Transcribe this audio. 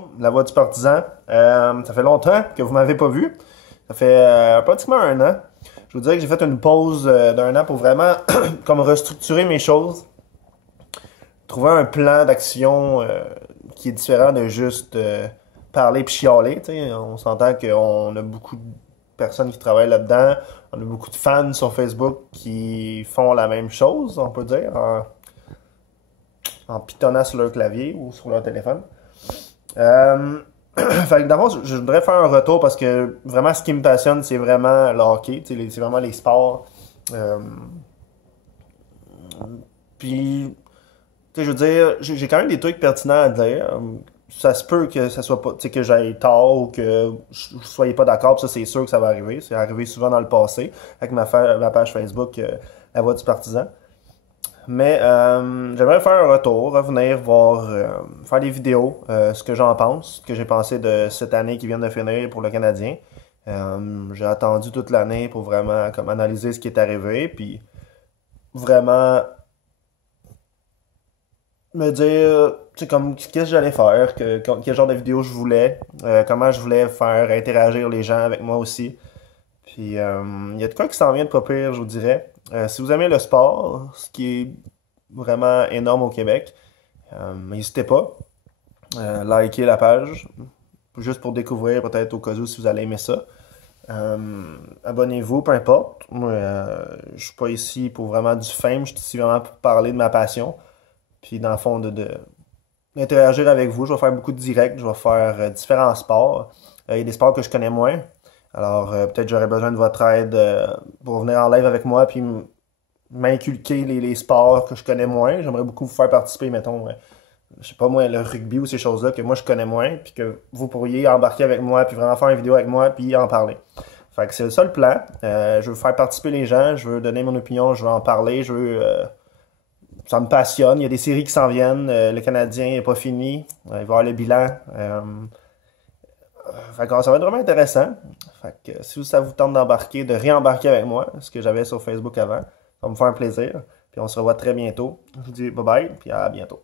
monde, la voix du partisan. Ça fait longtemps que vous m'avez pas vu. Ça fait pratiquement un an. Je vous dirais que j'ai fait une pause d'un an pour vraiment comme restructurer mes choses. Trouver un plan d'action qui est différent de juste parler puis chialer. T'sais. On s'entend qu'on a beaucoup de personnes qui travaillent là-dedans. On a beaucoup de fans sur Facebook qui font la même chose, on peut dire, en pitonnant sur leur clavier ou sur leur téléphone. Fait que d'abord, je voudrais faire un retour parce que vraiment ce qui me passionne, c'est vraiment le hockey, c'est vraiment les sports. Puis, tu sais, je veux dire, j'ai quand même des trucs pertinents à dire. Ça se peut que ça soit pas, tu sais, que j'aille tort ou que vous soyez pas d'accord, puis ça c'est sûr que ça va arriver. C'est arrivé souvent dans le passé avec ma page Facebook, La Voix du Partisan. Mais j'aimerais faire un retour, revenir voir, faire des vidéos, ce que j'en pense, ce que j'ai pensé de cette année qui vient de finir pour le Canadien. J'ai attendu toute l'année pour vraiment comme analyser ce qui est arrivé, puis vraiment me dire, tu sais, comme qu'est-ce que j'allais faire, quel genre de vidéo je voulais, comment je voulais faire interagir les gens avec moi aussi. Puis il y a de quoi qui s'en vient de pas pire, je vous dirais. Si vous aimez le sport, ce qui est vraiment énorme au Québec, n'hésitez pas. Likez la page, juste pour découvrir peut-être au cas où si vous allez aimer ça. Abonnez-vous, peu importe. Moi, je suis pas ici pour vraiment du fame, je suis ici vraiment pour parler de ma passion. Puis dans le fond, d'interagir avec vous. Je vais faire beaucoup de directs, je vais faire différents sports. Il y a des sports que je connais moins. Alors, peut-être j'aurais besoin de votre aide pour venir en live avec moi puis m'inculquer les sports que je connais moins. J'aimerais beaucoup vous faire participer, mettons, je sais pas moi, le rugby ou ces choses-là que moi je connais moins, puis que vous pourriez embarquer avec moi, puis vraiment faire une vidéo avec moi, puis en parler. Fait que c'est ça le plan. Je veux faire participer les gens, je veux donner mon opinion, je veux en parler, je veux... ça me passionne. Il y a des séries qui s'en viennent. Le Canadien n'est pas fini. Il va y avoir le bilan. Fait que ça va être vraiment intéressant. Fait que si ça vous tente d'embarquer, de réembarquer avec moi, ce que j'avais sur Facebook avant, ça va me faire un plaisir. Puis on se revoit très bientôt. Je vous dis bye bye, puis à bientôt.